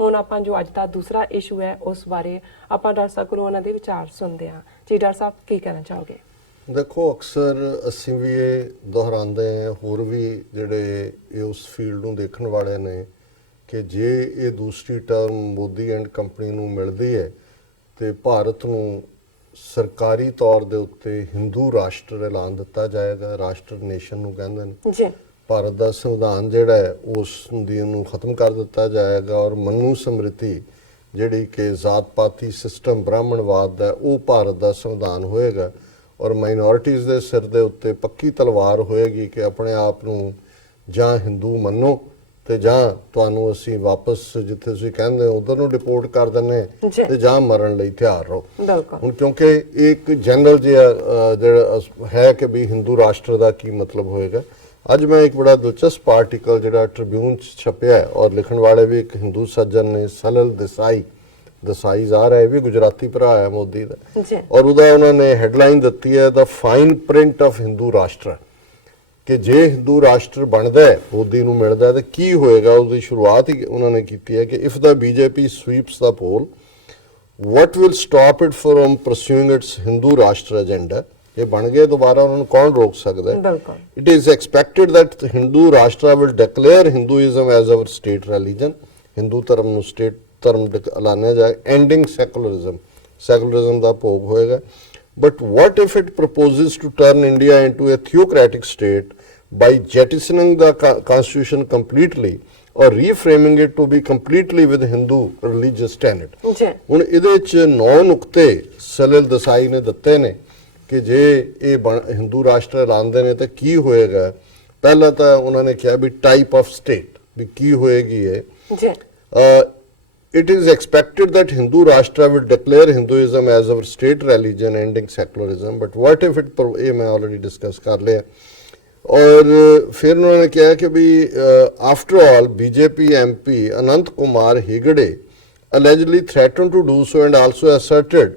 ਹੁਣ ਆਪਾਂ ਜੋ ਅੱਜ ਦਾ ਦੂਸਰਾ ਇਸ਼ੂ ਹੈ ਉਸ ਬਾਰੇ ਆਪਾਂ ਡਾਕਟਰ ਸਾਹਿਬ ਕੋਲੋਂ ਉਹਨਾਂ ਦੇ ਵਿਚਾਰ ਸੁਣਦੇ ਹਾਂ। ਜੀ ਡਾਕਟਰ ਸਾਹਿਬ ਕੀ ਕਹਿਣਾ ਚਾਹੋਗੇ? ਦੇਖੋ, ਅਕਸਰ ਅਸੀਂ ਵੀ ਇਹ ਦੁਹਰਾਉਂਦੇ ਹਾਂ, ਹੋਰ ਵੀ ਜਿਹੜੇ ਉਸ ਫੀਲਡ ਨੂੰ ਦੇਖਣ ਵਾਲੇ ਨੇ, ਕਿ ਜੇ ਇਹ ਦੂਸਰੀ ਟਰਮ ਮੋਦੀ ਐਂਡ ਕੰਪਨੀ ਨੂੰ ਮਿਲਦੀ ਹੈ ਤੇ ਭਾਰਤ ਨੂੰ ਸਰਕਾਰੀ ਤੌਰ ਦੇ ਉੱਤੇ ਹਿੰਦੂ ਰਾਸ਼ਟਰ ਐਲਾਨ ਦਿੱਤਾ ਜਾਏਗਾ। ਰਾਸ਼ਟਰ ਨੇਸ਼ਨ ਨੂੰ ਕਹਿੰਦੇ ਨੇ ਜੀ। ਭਾਰਤ ਦਾ ਸੰਵਿਧਾਨ ਜਿਹੜਾ ਹੈ ਉਸ ਦੀ ਨੂੰ ਖਤਮ ਕਰ ਦਿੱਤਾ ਜਾਏਗਾ ਔਰ ਮਨੂ ਸਮ੍ਰਿਤੀ ਜਿਹੜੀ ਕਿ ਜ਼ਾਤ ਪਾਤੀ ਸਿਸਟਮ ਬ੍ਰਾਹਮਣਵਾਦ ਦਾ ਉਹ ਭਾਰਤ ਦਾ ਸੰਵਿਧਾਨ ਹੋਏਗਾ ਔਰ ਮਾਈਨੋਰਿਟੀਜ਼ ਦੇ ਸਿਰ ਦੇ ਉੱਤੇ ਪੱਕੀ ਤਲਵਾਰ ਹੋਏਗੀ ਕਿ ਆਪਣੇ ਆਪ ਨੂੰ ਜਾਂ ਹਿੰਦੂ ਮੰਨੋ ਤੇ ਜਾਂ ਤੁਹਾਨੂੰ ਅਸੀਂ ਵਾਪਸ ਜਿੱਥੇ ਤੁਸੀਂ ਕਹਿੰਦੇ ਹੋ ਉਧਰ ਨੂੰ ਰਿਪੋਰਟ ਕਰ ਦਿੰਨੇ ਤੇ ਜਾਂ ਮਰਨ ਲਈ ਤਿਆਰ ਰਹੋ। ਹੁਣ ਕਿਉਂਕਿ ਇੱਕ ਜਨਰਲ ਜਿਹਾ ਜਿਹੜਾ ਹੈ ਕਿ ਵੀ ਹਿੰਦੂ ਰਾਸ਼ਟਰ ਦਾ ਕੀ ਮਤਲਬ ਹੋਏਗਾ। ਅੱਜ ਮੈਂ ਇੱਕ ਬੜਾ ਦਿਲਚਸਪ ਆਰਟੀਕਲ ਜਿਹੜਾ ਟ੍ਰਿਬਿਊਨ 'ਚ ਛਪਿਆ ਔਰ ਲਿਖਣ ਵਾਲੇ ਵੀ ਇੱਕ ਹਿੰਦੂ ਸੱਜਣ ਨੇ, ਸਲਲ ਦੇਸਾਈ ਜ਼ਾਹਰ ਹੈ, ਇਹ ਵੀ ਗੁਜਰਾਤੀ ਭਰਾ ਹੈ ਮੋਦੀ ਦਾ, ਔਰ ਉਹਦਾ ਉਹਨਾਂ ਨੇ ਹੈਡਲਾਈਨ ਦਿੱਤੀ ਹੈ ਦਾ ਫਾਈਨ ਪ੍ਰਿੰਟ ਆਫ ਹਿੰਦੂ ਰਾਸ਼ਟਰ, ਕਿ ਜੇ ਹਿੰਦੂ ਰਾਸ਼ਟਰ ਬਣਦਾ ਹੈ ਮੋਦੀ ਨੂੰ ਮਿਲਦਾ ਤੇ ਕੀ ਹੋਏਗਾ। ਉਹਦੀ ਸ਼ੁਰੂਆਤ ਹੀ ਉਹਨਾਂ ਨੇ ਕੀਤੀ ਹੈ ਕਿ if the BJP sweeps the poll what will stop it from pursuing its Hindu Rashtra agenda. ਇਹ ਬਣ ਗਏ ਦੁਬਾਰਾ, ਉਹਨਾਂ ਨੂੰ ਕੌਣ ਰੋਕ ਸਕਦਾ ਹੈ। It is expected that Hindu ਰਾਸ਼ਟਰ will declare Hinduism as our state religion, Hindu ਧਰਮ ਨੂੰ ਸਟੇਟ ਧਰਮ ਐਲਾਨਿਆ ਜਾਏ, ending secularism ਦਾ ਭੋਗ ਹੋਏਗਾ। But what if it proposes to turn India into a theocratic state by jettisoning the constitution completely or reframing it to be completely with Hindu religious tenet? ਹੁਣ ਇਹਦੇ ਚ 9 ਨੁਕਤੇ ਸਲਲ ਦੇਸਾਈ ਨੇ ਦਿੱਤੇ ਨੇ ਕਿ ਜੇ ਇਹ ਹਿੰਦੂ ਰਾਸ਼ਟਰ ਐਲਾਨਦੇ ਨੇ ਤਾਂ ਕੀ ਹੋਏਗਾ। ਪਹਿਲਾਂ ਤਾਂ ਉਹਨਾਂ ਨੇ ਕਿਹਾ ਵੀ ਟਾਈਪ ਆਫ ਸਟੇਟ ਵੀ ਕੀ ਹੋਏਗੀ ਇਹ। It is expected that Hindu Rashtra will declare Hinduism as our state religion, ending secularism. But what if it, ये मैं already discuss कर लिया। और फिर उन्होंने कहा कि भी after all BJP MP Anant Kumar Hegde allegedly threatened to do so and also asserted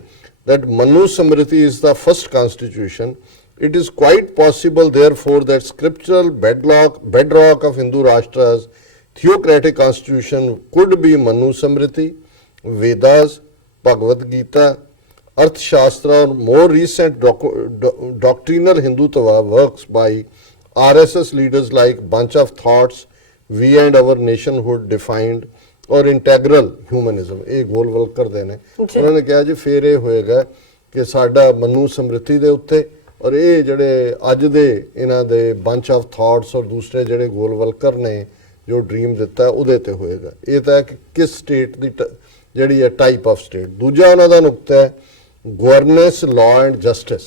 that Manu Samriti is the first constitution. It is quite possible therefore that scriptural bedrock of Hindu Rashtra's theocratic constitution could be Manu Samriti, Vedas, Bhagavad Gita, Arthashastra, or more recent doctrinal Hindutva works by RSS leaders like Bunch of Thoughts, We and Our Nationhood Defined, or Integral Humanism। ਇਹ ਗੋਲ ਕਰਦੇ ਨੇ। ਉਹਨਾਂ ਨੇ ਕਿਹਾ ਜੀ ਫਿਰ ਇਹ ਹੋਏਗਾ ਕਿ ਸਾਡਾ ਮਨੂ ਸਮ੍ਰਿਤੀ ਦੇ ਉੱਤੇ ਔਰ ਇਹ ਜਿਹੜੇ ਅੱਜ ਦੇ ਇਹਨਾਂ ਦੇ ਬੰਚ ਆਫ ਥਾਟਸ ਔਰ ਦੂਸਰੇ ਜਿਹੜੇ ਗੋਲਵਲਕਰ ਨੇ ਜੋ ਡ੍ਰੀਮ ਦਿੱਤਾ ਉਹਦੇ ਤੇ ਹੋਏਗਾ। ਇਹ ਤਾਂ ਕਿ ਕਿਸ ਸਟੇਟ ਦੀ ਜਿਹੜੀ ਹੈ ਟਾਈਪ ਆਫ ਸਟੇਟ। ਦੂਜਾ ਉਹਨਾਂ ਦਾ ਨੁਕਤਾ ਹੈ ਗਵਰਨੈਂਸ, ਲਾਅ ਐਂਡ ਜਸਟਿਸ,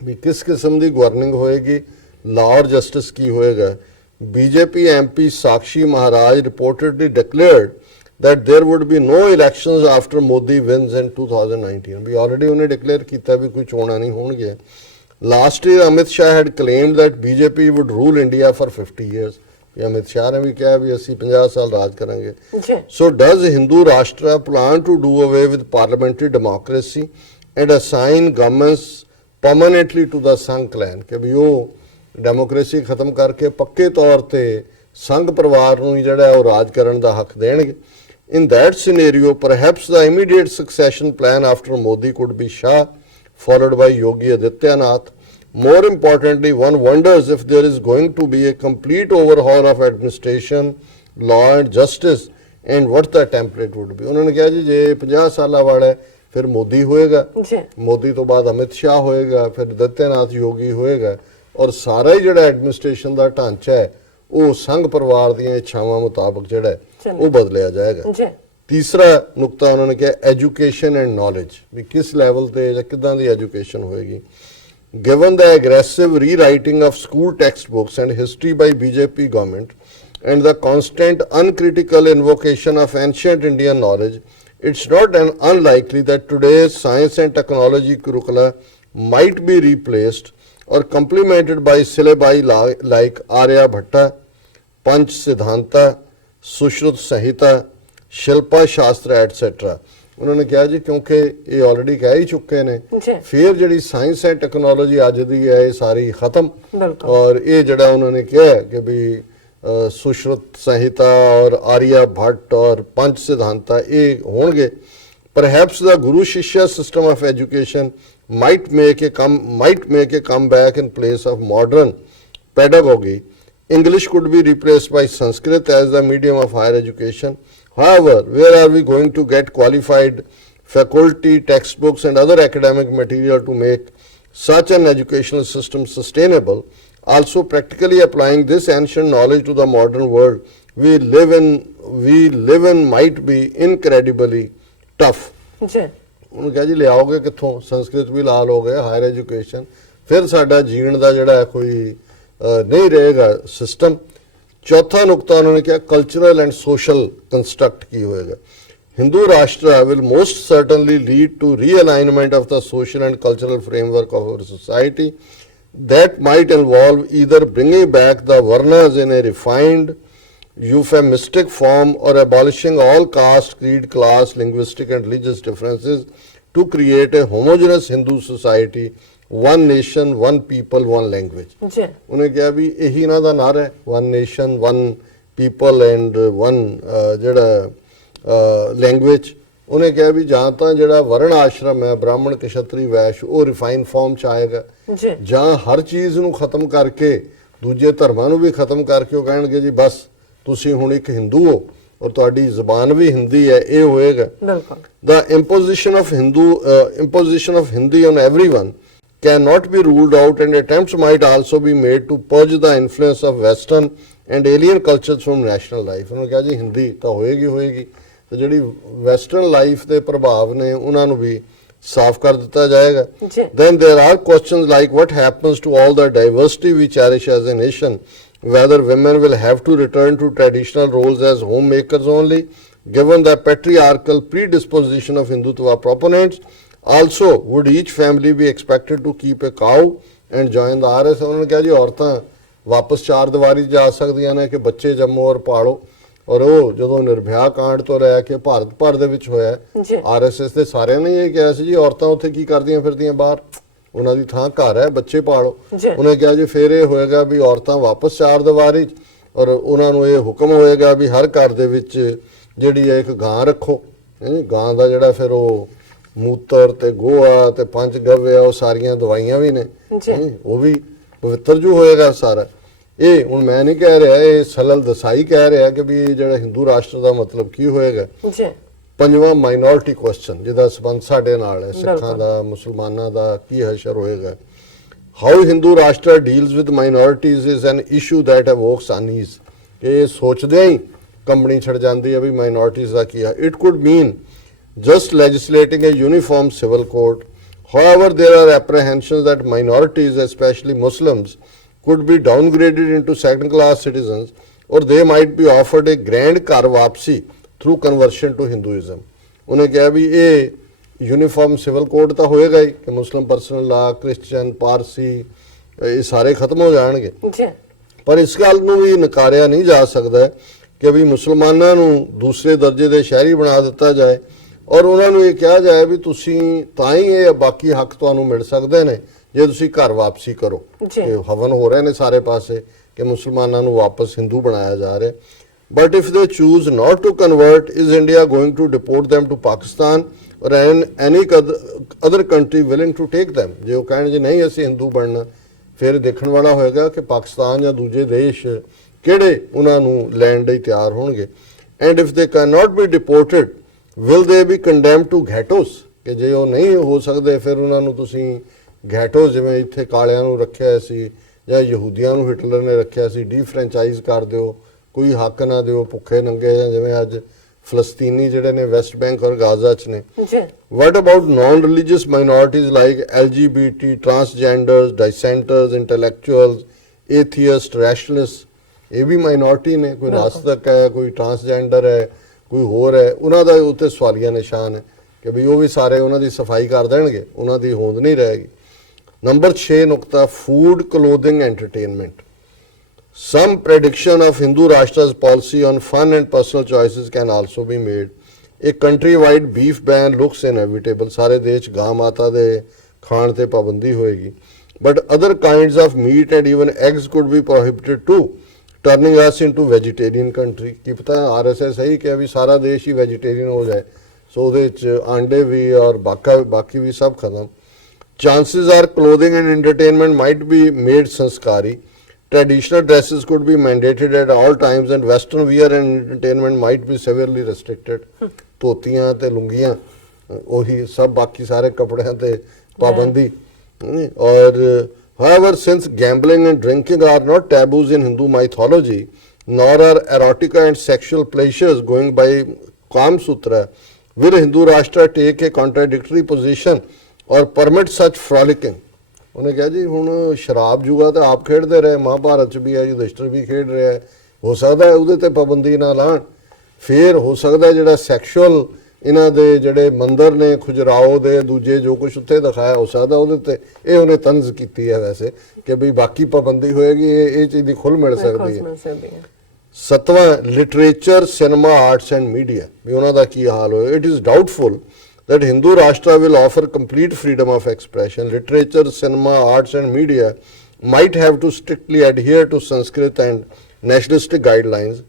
ਵੀ ਕਿਸ ਕਿਸਮ ਦੀ ਗਵਰਨਿੰਗ ਹੋਏਗੀ, ਲਾਅ ਔਰ ਜਸਟਿਸ ਕੀ ਹੋਏਗਾ। BJP MP Sakshi Maharaj reportedly declared that there would be no elections after Modi wins in 2019। ਵੀ already ਉਹਨੇ ਡਿਕਲੇਅਰ ਕੀਤਾ ਵੀ ਕੋਈ ਚੋਣਾਂ ਨਹੀਂ ਹੋਣਗੀਆਂ। Last year Amit Shah had claimed that BJP would rule India for 50 years। Amit Shah ਨੇ ਵੀ ਕਿਹਾ ਵੀ ਅਸੀਂ 50 ਸਾਲ ਰਾਜ ਕਰਾਂਗੇ। So does Hindu Rashtra plan to do away with parliamentary democracy and assign governments permanently to the Sangh clan? ਕਿ ਵੀ ਉਹ democracy ਖਤਮ ਕਰਕੇ ਪੱਕੇ ਤੌਰ ਤੇ ਸੰਘ ਪਰਿਵਾਰ ਨੂੰ ਜਿਹੜਾ ਉਹ ਰਾਜ ਕਰਨ ਦਾ ਹੱਕ ਦੇਣਗੇ। In that scenario, perhaps the immediate succession plan after Modi could be Shah, followed by Yogi Adityanath. More importantly, one wonders if there is going to be a complete overhaul of administration, law and justice, and what the template would be। उन्होंने कहा जी जे 50 साल वाला फिर मोदी होएगा, मोदी तो बाद अमित शाह होएगा, फिर आदित्यनाथ योगी होएगा और सारा ही ਜਿਹੜਾ ਐਡਮਿਨਿਸਟ੍ਰੇਸ਼ਨ ਦਾ ਢਾਂਚਾ ਹੈ ਉਹ ਸੰਘ ਪਰਿਵਾਰ ਦੀਆਂ ਇੱਛਾਵਾਂ ਮੁਤਾਬਕ ਜਿਹੜਾ ਉਹ ਬਦਲਿਆ ਜਾਏਗਾ। ਤੀਸਰਾ ਨੁਕਤਾ ਉਹਨਾਂ ਨੇ ਕਿਹਾ ਐਜੂਕੇਸ਼ਨ ਐਂਡ ਨੌਲੇਜ, ਵੀ ਕਿਸ ਲੈਵਲ ਤੇ ਜਾਂ ਕਿੱਦਾਂ ਦੀ ਐਜੂਕੇਸ਼ਨ ਹੋਏਗੀ। Given the aggressive rewriting of school textbooks and history by BJP government and the constant uncritical invocation of ancient Indian knowledge, it's not unlikely that today's science and technology curricula might be replaced or complemented by syllabi like Aryabhatta, Panch Siddhanta, Sushruta Sahita, Shilpa Shastra, etc. उन्होंने कहा जी क्योंकि ये already कह ही चुके ने, फिर जी science and technology अज दी है ये सारी खत्म। और ये जड़ा उन्होंने कहा कि भी सुश्रुत संहिता और आर्या भट्ट और पंच सिद्धांता ये होंगे. Perhaps the Guru Shishya system of education might make a comeback in place of modern pedagogy. English could be replaced by Sanskrit as the medium of higher education. However, where are we going to get qualified faculty, textbooks and other academic material to make such an educational system sustainable? Also, practically applying this ancient knowledge to the modern world we live in might be incredibly tough. ਜੀ ਉਹਨੂੰ ਕਿਹਾ ਜੀ ਲਿਆਓਗੇ ਕਿੱਥੋਂ, ਸੰਸਕ੍ਰਿਤ ਵੀ ਲਾ ਲੋਗੇ, higher education, ਫਿਰ ਸਾਡਾ ਜੀਣ ਦਾ ਜਿਹੜਾ ਕੋਈ ਨਹੀਂ ਰਹੇਗਾ ਸਿਸਟਮ. ਚੌਥਾ ਨੁਕਤਾ ਉਹਨਾਂ ਨੇ ਕਿਹਾ ਕਲਚਰਲ ਐਂਡ ਸੋਸ਼ਲ ਕੰਸਟਰਕਟ ਕੀ ਹੋਏਗਾ. Hindu Rashtra will most certainly lead to realignment of the social and cultural framework of our society. That might involve either bringing back the Varnas in a refined, euphemistic form or abolishing all caste, creed, class, linguistic and religious differences to create a homogeneous Hindu society, one nation, one people, one language. ਜੀ ਉਹਨੇ ਕਿਹਾ ਵੀ ਇਹੀ ਇਹਨਾਂ ਦਾ ਨਾਰਾ ਹੈ, one nation, one people and one ਜਿਹੜਾ language. ਉਹਨੇ ਕਿਹਾ ਵੀ ਜਾਂ ਤਾਂ ਜਿਹੜਾ ਵਰਣ ਆਸ਼ਰਮ ਹੈ ਬ੍ਰਾਹਮਣ ਕਸ਼ਤਰੀ ਵੈਸ਼ ਉਹ ਰਿਫਾਈਨ ਫਾਰਮ ਚ ਆਏਗਾ, ਜੀ ਜਾਂ ਹਰ ਚੀਜ਼ ਨੂੰ ਖਤਮ ਕਰਕੇ ਦੂਜੇ ਧਰਮਾਂ ਨੂੰ ਵੀ ਖਤਮ ਕਰਕੇ ਉਹ ਕਹਿਣਗੇ ਜੀ ਬਸ ਤੁਸੀਂ ਹੁਣ ਇੱਕ ਹਿੰਦੂ ਹੋ ਔਰ ਤੁਹਾਡੀ ਜ਼ਬਾਨ ਵੀ ਹਿੰਦੀ ਹੈ, ਇਹ ਹੋਏਗਾ. ਬਿਲਕੁਲ. The imposition of Hindi on everyone cannot be ruled out, and attempts might also be made to purge the influence of Western and alien cultures from national life. ਉਹਨੂੰ ਕਿਹਾ ਜੀ ਹਿੰਦੀ ਤਾਂ ਹੋਏਗੀ ਤੇ ਜਿਹੜੀ ਵੈਸਟਰਨ ਲਾਈਫ ਦੇ ਪ੍ਰਭਾਵ ਨੇ ਉਹਨਾਂ ਨੂੰ ਵੀ ਸਾਫ਼ ਕਰ ਦਿੱਤਾ ਜਾਏਗਾ. Then there are questions like what happens to all the diversity we cherish as a nation, whether women will have to return to traditional roles as homemakers only, given the patriarchal predisposition of Hindutva proponents. Also, would each family be expected to keep a cow and join the RS? ਉਹਨਾਂ ਨੇ ਕਿਹਾ ਜੀ ਔਰਤਾਂ ਵਾਪਸ ਚਾਰ ਦੀਵਾਰੀ ਜਾ ਸਕਦੀਆਂ ਨੇ ਕਿ ਬੱਚੇ ਜੰਮੋ ਔਰ ਪਾਲੋ. ਔਰ ਉਹ ਜਦੋਂ ਨਿਰਭਿਆ ਕਾਂਡ ਤੋਂ ਲੈ ਕੇ ਭਾਰਤ ਭਰ ਦੇ ਵਿੱਚ ਹੋਇਆ, RSS ਦੇ ਸਾਰਿਆਂ ਨੇ ਇਹ ਕਿਹਾ ਸੀ ਜੀ ਔਰਤਾਂ ਉੱਥੇ ਕੀ ਕਰਦੀਆਂ ਫਿਰਦੀਆਂ ਬਾਹਰ, ਉਹਨਾਂ ਦੀ ਥਾਂ ਘਰ ਹੈ, ਬੱਚੇ ਪਾਲੋ. ਉਹਨੇ ਕਿਹਾ ਜੀ ਫਿਰ ਇਹ ਹੋਏਗਾ ਵੀ ਔਰਤਾਂ ਵਾਪਸ ਚਾਰ ਦੀਵਾਰੀ 'ਚ, ਔਰ ਉਹਨਾਂ ਨੂੰ ਇਹ ਹੁਕਮ ਹੋਏਗਾ ਵੀ ਹਰ ਘਰ ਦੇ ਵਿੱਚ ਜਿਹੜੀ ਹੈ ਇੱਕ ਗਾਂ ਰੱਖੋ. ਗਾਂ ਦਾ ਜਿਹੜਾ ਫਿਰ ਉਹ ਮੂਤਰ ਤੇ ਗੋਹਾ ਤੇ ਪੰਚ ਗవ్ਯ ਉਹ ਸਾਰੀਆਂ ਦਵਾਈਆਂ ਵੀ ਨੇ, ਉਹ ਵੀ ਪਵਿੱਤਰ ਜੂ ਹੋਏਗਾ ਸਾਰਾ. ਇਹ ਹੁਣ ਮੈਂ ਨਹੀਂ ਕਹਿ ਰਿਹਾ, ਇਹ ਸਲਲ ਦਸਾਈ ਕਹਿ ਰਿਹਾ ਕਿ ਵੀ ਜਿਹੜਾ ਹਿੰਦੂ ਰਾਸ਼ਟਰ ਦਾ ਮਤਲਬ ਕੀ ਹੋਏਗਾ. ਪੰਜਵਾਂ ਮਾਈਨੋਰਿਟੀ ਕੁਐਸਚਨ ਜਿਹਦਾ ਸੰਬੰਧ ਸਾਡੇ ਨਾਲ ਹੈ, ਸਿੱਖਾਂ ਦਾ ਮੁਸਲਮਾਨਾਂ ਦਾ ਕੀ ਹਸ਼ਰ ਹੋਏਗਾ. ਹਾਊ ਹਿੰਦੂ ਰਾਸ਼ਟਰ deals with minorities is an issue that evokes unease. ਇਹ ਸੋਚਦਿਆਂ ਹੀ ਕੰਬਣੀ ਛੜ ਜਾਂਦੀ ਹੈ ਵੀ ਮਾਈਨੋਰਿਟੀਜ਼ ਦਾ ਕੀ ਹੈ. It could mean just legislating a uniform civil code. However, there are apprehensions that minorities, especially Muslims, could be downgraded into second-class citizens, or they might be offered a grand ghar wapsi through conversion to Hinduism. ਉਹਨੇ ਕਿਹਾ ਵੀ ਇਹ uniform civil code ਤਾਂ ਹੋਏਗਾ ਹੀ ਕਿ ਮੁਸਲਿਮ personal ਲਾ, Christian, Parsi ਇਹ ਸਾਰੇ ਖਤਮ ਹੋ ਜਾਣਗੇ, ਪਰ ਇਸ ਗੱਲ ਨੂੰ ਵੀ ਨਕਾਰਿਆ ਨਹੀਂ ਜਾ ਸਕਦਾ ਕਿ ਵੀ ਮੁਸਲਮਾਨਾਂ ਨੂੰ ਦੂਸਰੇ ਦਰਜੇ ਦੇ ਸ਼ਹਿਰੀ ਬਣਾ ਦਿੱਤਾ ਜਾਏ ਔਰ ਉਹਨਾਂ ਨੂੰ ਇਹ ਕਿਹਾ ਜਾਏ ਵੀ ਤੁਸੀਂ ਤਾਂ ਹੀ ਇਹ ਬਾਕੀ ਹੱਕ ਤੁਹਾਨੂੰ ਮਿਲ ਸਕਦੇ ਨੇ ਜੇ ਤੁਸੀਂ ਘਰ ਵਾਪਸੀ ਕਰੋ. ਹਵਨ ਹੋ ਰਹੇ ਨੇ ਸਾਰੇ ਪਾਸੇ ਕਿ ਮੁਸਲਮਾਨਾਂ ਨੂੰ ਵਾਪਸ ਹਿੰਦੂ ਬਣਾਇਆ ਜਾ ਰਿਹਾ. But if they choose not to convert, is India going to deport them to Pakistan or any other country willing to take them? ਜੇ ਉਹ ਕਹਿਣ ਜੀ ਨਹੀਂ ਅਸੀਂ ਹਿੰਦੂ ਬਣਨਾ, ਫਿਰ ਦੇਖਣ ਵਾਲਾ ਹੋਏਗਾ ਕਿ ਪਾਕਿਸਤਾਨ ਜਾਂ ਦੂਜੇ ਦੇਸ਼ ਕਿਹੜੇ ਉਹਨਾਂ ਨੂੰ ਲੈਣ ਲਈ ਤਿਆਰ ਹੋਣਗੇ. And if they can not be deported, will they be condemned to ghettos? ਕਿ ਜੇ ਉਹ ਨਹੀਂ ਹੋ ਸਕਦੇ ਫਿਰ ਉਹਨਾਂ ਨੂੰ ਤੁਸੀਂ ਗੈਟੋ ਜਿਵੇਂ ਇੱਥੇ ਕਾਲਿਆਂ ਨੂੰ ਰੱਖਿਆ ਸੀ ਜਾਂ ਯਹੂਦੀਆਂ ਨੂੰ ਹਿਟਲਰ ਨੇ ਰੱਖਿਆ ਸੀ, ਡੀਫਰੈਂਚਾਈਜ਼ ਕਰ ਦਿਓ, ਕੋਈ ਹੱਕ ਨਾ ਦਿਓ ਭੁੱਖੇ ਨੰਗੇ, ਜਾਂ ਜਿਵੇਂ ਅੱਜ ਫਲਸਤੀਨੀ ਜਿਹੜੇ ਨੇ ਵੈਸਟ ਬੈਂਕ ਔਰ ਗਾਜ਼ਾ 'ਚ ਨੇ. What about non-religious minorities like LGBT, transgenders, dissenters, intellectuals, atheists, rationalists? ਇਹ ਵੀ ਮਾਈਨੋਰਿਟੀ ਨੇ, ਕੋਈ ਨਾਸਤਕ ਹੈ, ਕੋਈ ਟਰਾਂਸਜੈਂਡਰ ਹੈ, ਕੋਈ ਹੋਰ ਹੈ, ਉਹਨਾਂ ਦਾ ਉੱਤੇ ਸਵਾਲੀਆ ਨਿਸ਼ਾਨ ਹੈ ਕਿ ਵੀ ਉਹ ਵੀ ਸਾਰੇ ਉਹਨਾਂ ਦੀ ਸਫਾਈ ਕਰ ਦੇਣਗੇ, ਉਹਨਾਂ ਦੀ ਹੋਂਦ ਨਹੀਂ ਰਹੇਗੀ. ਨੰਬਰ 6 ਨੁਕਤਾ, food, clothing, entertainment. Some prediction of Hindu Rashtra's policy on fun and personal choices can also be made. A countrywide beef ban looks inevitable. ਸਾਰੇ ਦੇਸ਼ ਗਾਂ ਮਾਤਾ ਦੇ ਖਾਣ ਤੇ ਪਾਬੰਦੀ ਹੋਏਗੀ. But other kinds of meat and even eggs could be prohibited too. Turning us into vegetarian country. ਕੀ ਪਤਾ ਆਰਐਸਐਸ ਸਹੀ ਕਿਹਾ ਵੀ ਸਾਰਾ ਦੇਸ਼ ਹੀ ਵੈਜੀਟੇਰੀਅਨ ਹੋ ਜਾਏ, ਸੋ ਉਹਦੇ ਚ ਆਂਡੇ ਵੀ ਔਰ ਬਾਕੀ ਵੀ ਸਭ ਖਤਮ। Chances are clothing and entertainment might be made sanskari. Traditional dresses could be mandated at all times and western wear and entertainment might be severely restricted. ਧੋਤੀਆਂ ਤੇ ਲੁੰਗੀਆਂ ਉਹੀ ਸਭ ਬਾਕੀ ਸਾਰੇ ਕੱਪੜਿਆਂ ਤੇ ਪਾਬੰਦੀ। ਔਰ however, since gambling and drinking are not taboos in Hindu mythology, nor are erotica and sexual pleasures going by Kam Sutra, will Hindu Rashtra take a contradictory position ਔਰ ਪਰਮਿਟ ਸੱਚ ਫ੍ਰੋਲਿਕਿੰਗ। ਉਹਨੇ ਕਿਹਾ ਜੀ ਹੁਣ ਸ਼ਰਾਬ ਜੂਆ ਤਾਂ ਆਪ ਖੇਡਦੇ ਰਹੇ, ਮਹਾਭਾਰਤ 'ਚ ਵੀ ਹੈ, ਯੁਧਿਸ਼ਟਰ ਵੀ ਖੇਡ ਰਿਹਾ ਹੈ, ਹੋ ਸਕਦਾ ਉਹਦੇ ਤੇ ਪਾਬੰਦੀ ਨਾ ਲਾਣ। ਫਿਰ ਹੋ ਸਕਦਾ ਜਿਹੜਾ ਸੈਕਸ਼ੂਅਲ ਇਹਨਾਂ ਦੇ ਜਿਹੜੇ ਮੰਦਰ ਨੇ ਖੁਜਰਾਓ ਦੇ ਦੂਜੇ ਜੋ ਕੁਝ ਉੱਥੇ ਦਿਖਾਇਆ, ਹੋ ਸਕਦਾ ਉਹਦੇ ਤੇ ਇਹ ਉਹਨੇ ਤੰਜ਼ ਕੀਤੀ ਹੈ ਵੈਸੇ ਕਿ ਵੀ ਬਾਕੀ ਪਾਬੰਦੀ ਹੋਏਗੀ, ਇਹ ਚੀਜ਼ ਦੀ ਖੁੱਲ੍ਹ ਮਿਲ ਸਕਦੀ ਹੈ। ਸੱਤਵਾਂ literature cinema arts and media ਵੀ ਉਹਨਾਂ ਦਾ ਕੀ ਹਾਲ ਹੋਏ। It is doubtful that Hindu Rashtra will offer complete freedom of expression. Literature, cinema, arts and media might have to strictly adhere to Sanskrit and nationalistic guidelines.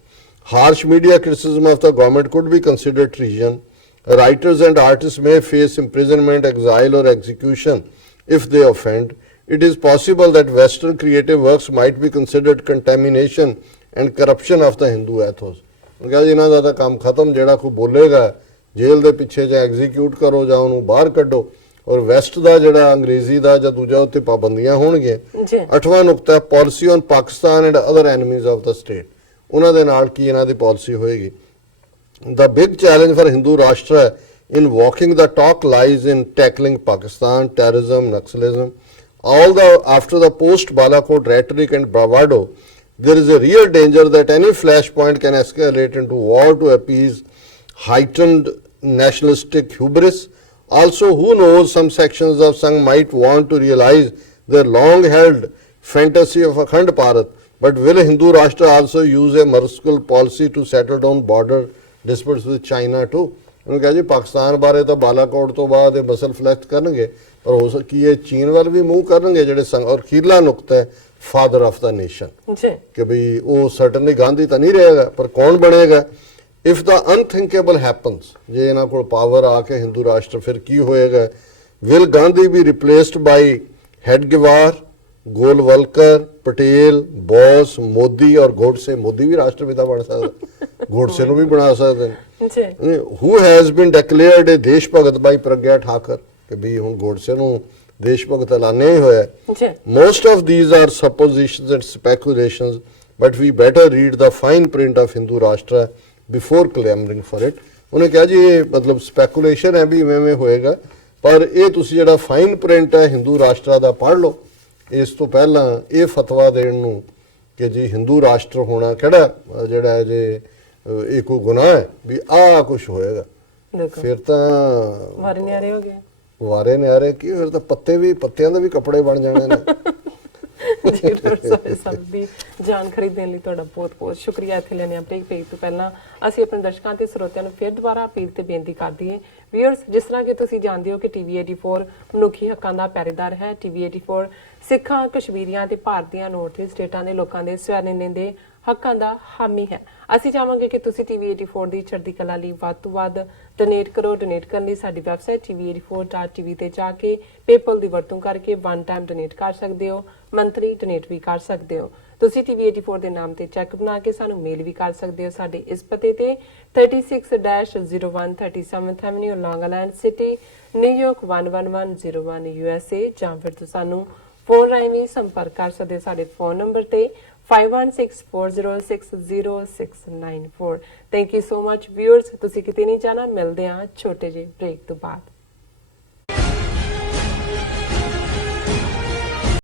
Harsh media criticism of the government could be considered treason. Writers and artists may face imprisonment, exile or execution if they offend. It is possible that Western creative works might be considered contamination and corruption of the Hindu ethos. ਕਿਹਾ ਜੀ ਇਹਨਾਂ ਦਾ ਤਾਂ ਕੰਮ ਖਤਮ, ਜਿਹੜਾ ਕੋਈ ਬੋਲੇਗਾ ਜੇਲ੍ਹ ਦੇ ਪਿੱਛੇ ਜਾਂ ਐਗਜ਼ੀਕਿਊਟ ਕਰੋ ਜਾਂ ਉਹਨੂੰ ਬਾਹਰ ਕੱਢੋ। ਔਰ ਵੈਸਟ ਦਾ ਜਿਹੜਾ ਅੰਗਰੇਜ਼ੀ ਦਾ ਜਾਂ ਦੂਜਾ ਉੱਤੇ ਪਾਬੰਦੀਆਂ ਹੋਣਗੀਆਂ। 8ਵਾਂ ਨੁਕਤਾ policy on Pakistan and other enemies of the state, ਉਹਨਾਂ ਦੇ ਨਾਲ ਕੀ ਇਹਨਾਂ ਦੀ ਪਾਲਿਸੀ ਹੋਏਗੀ। The big challenge for Hindu Rashtra in walking the talk lies in tackling Pakistan, terrorism, Naxalism. After the post-Balakot rhetoric and bravado, there is a real danger that any flashpoint can escalate into war to appease heightened nationalistic hubris. Also, who knows, some sections of Sangh might want to realize their long-held fantasy of Akhand Bharat. But will Hindu Rashtra also use a merciful policy to settle down border disputes with China too? ਉਹਨੂੰ ਕਿਹਾ ਜੀ ਪਾਕਿਸਤਾਨ ਬਾਰੇ ਤਾਂ ਬਾਲਾਕੋਟ ਤੋਂ ਬਾਅਦ ਇਹ muscle ਫਲੈਕਟ ਕਰਨਗੇ, ਪਰ ਹੋ ਸਕੀ ਇਹ ਚੀਨ ਵੱਲ ਵੀ ਮੂੰਹ ਕਰਨਗੇ ਜਿਹੜੇ ਔਰ ਅਖੀਰਲਾ ਨੁਕਤਾ ਹੈ ਫਾਦਰ ਆਫ ਦਾ ਨੇਸ਼ਨ ਕਿ ਵੀ ਉਹ ਸਰਟਨਲੀ ਗਾਂਧੀ ਤਾਂ ਨਹੀਂ ਰਹੇਗਾ, ਪਰ ਕੌਣ ਬਣੇਗਾ। If the unthinkable happens, ਜੇ ਇਹਨਾਂ ਕੋਲ ਪਾਵਰ ਆ ਕੇ ਹਿੰਦੂ ਰਾਸ਼ਟਰ ਫਿਰ ਕੀ ਹੋਏਗਾ। Will Gandhi be replaced by Hedgewar, ਗੋਲਵਲਕਰ, Patel, Bose, Modi ਔਰ ਗੋਡਸੇ? ਮੋਦੀ ਵੀ ਰਾਸ਼ਟਰਪਿਤਾ ਬਣ ਸਕਦਾ, ਗੋਡਸੇ ਨੂੰ ਵੀ ਬਣਾ ਸਕਦੇ ਨੇ। Who has been declared a ਦੇਸ਼ ਭਗਤ by ਪ੍ਰਗਿਆ ਠਾਕਰ, ਕਿ ਵੀ ਹੁਣ ਗੋਡਸੇ ਨੂੰ ਦੇਸ਼ ਭਗਤ ਐਲਾਨਿਆ ਹੀ ਹੋਇਆ। Most of these are suppositions and speculations, but we better read the fine print of Hindu Rashtra before clamoring for it. ਉਹਨੇ ਕਿਹਾ ਜੀ ਇਹ ਮਤਲਬ ਸਪੈਕੂਲੇਸ਼ਨ ਹੈ ਵੀ ਇਵੇਂ ਹੋਏਗਾ, ਪਰ ਇਹ ਤੁਸੀਂ ਜਿਹੜਾ ਫਾਈਨ ਪ੍ਰਿੰਟ ਹੈ ਹਿੰਦੂ ਰਾਸ਼ਟਰ ਦਾ ਪੜ੍ਹ ਲਓ, ਇਸ ਤੋਂ ਪਹਿਲਾਂ ਇਹ ਫਤਵਾ ਦੇਣ ਨੂੰ ਕਿ ਜੀ ਹਿੰਦੂ ਰਾਸ਼ਟਰ ਹੋਣਾ ਕਿਹੜਾ ਜਿਹੜਾ ਜੇ ਇਹ ਕੋਈ ਗੁਨਾਹ ਹੈ ਵੀ ਆਹ ਕੁਛ ਹੋਏਗਾ, ਫਿਰ ਤਾਂ ਵਾਰੇ ਨਿਆਰੇ ਹੋ ਗਏ। ਵਾਰੇ ਨਿਆਰੇ ਕੀ, ਫਿਰ ਤਾਂ ਪੱਤਿਆਂ ਦੇ ਵੀ ਕੱਪੜੇ ਬਣ ਜਾਣੇ ਨੇ। ਜੀ ਸਭ ਦੀ ਜਾਣ ਖਰੀਦਣ ਲਈ ਤੁਹਾਡਾ ਬਹੁਤ ਬਹੁਤ ਸ਼ੁਕਰੀਆ। ਇੱਥੇ ਲੈਣੇ ਆਪਣੇ ਪੇਜ ਤੋਂ ਪਹਿਲਾਂ ਅਸੀਂ ਆਪਣੇ ਦਰਸ਼ਕਾਂ ਤੇ ਸਰੋਤਿਆਂ ਨੂੰ ਫਿਰ ਦੁਬਾਰਾ ਅਪੀਲ ਤੇ ਬੇਨਤੀ ਕਰ ਦਈਏ। ਵੀਅਰਸ, ਜਿਸ ਤਰ੍ਹਾਂ ਕਿ ਤੁਸੀਂ ਜਾਣਦੇ ਹੋ ਕਿ TV 84 ਮਨੁੱਖੀ ਹੱਕਾਂ ਦਾ ਪਹਿਰੇਦਾਰ ਹੈ। TV 84 ਸਿੱਖਾਂ, ਕਸ਼ਮੀਰੀਆਂ ਤੇ ਭਾਰਤੀਆਂ ਨੌਰਥ ਈਸਟ ਸਟੇਟਾਂ ਦੇ ਲੋਕਾਂ ਦੇ ਸਵੈਨਿੰਦੇ ਦੇ ਹੱਕਾਂ ਦਾ ਹਾਮੀ ਹੈ। ਅਸੀਂ ਚਾਹਾਂਗੇ ਕਿ ਤੁਸੀਂ TV 84 ਦੀ ਚੜ੍ਹਦੀ ਕਲਾ ਲਈ ਵੱਧ ਤੋਂ ਵੱਧ ਡੋਨੇਟ ਕਰੋ। ਡੋਨੇਟ ਕਰਨ ਲਈ ਸਾਡੀ ਵੈਬਸਾਈਟ tv84.tv ਤੇ ਜਾ ਕੇ ਪੇਪਲ ਦੀ ਵਰਤੋਂ ਕਰਕੇ ਵਨ ਟਾਈਮ ਡੋਨੇਟ ਕਰ ਸਕਦੇ ਹੋ, ਮੰਥਲੀ ਡੋਨੇਟ ਵੀ ਕਰ ਸਕਦੇ ਹੋ। ਤੁਸੀਂ TV 84 ਦੇ ਨਾਮ ਤੇ ਚੈੱਕ ਬਣਾ ਕੇ ਸਾਨੂੰ ਮੇਲ ਵੀ ਕਰ ਸਕਦੇ ਹੋ ਸਾਡੇ ਇਸ ਪਤੇ ਤੇ 36-01 37th Avenue, Long Island City, New York 11101 USA, ਜਾਂ ਫਿਰ ਤੁਸੀਂ ਸਾਨੂੰ ਫੋਨ ਰਾਹੀਂ ਵੀ ਸੰਪਰਕ ਕਰ ਸਕਦੇ ਹੋ ਸਾਡੇ ਫੋਨ ਨੰਬਰ ਤੇ 5164060694। Thank you so much viewers. ਤੁਸੀਂ ਕਿਤੇ ਨਹੀਂ ਜਾਣਾ, ਮਿਲਦੇ ਹਾਂ ਛੋਟੇ ਜਿਹੇ ਬ੍ਰੇਕ ਤੋਂ ਬਾਅਦ।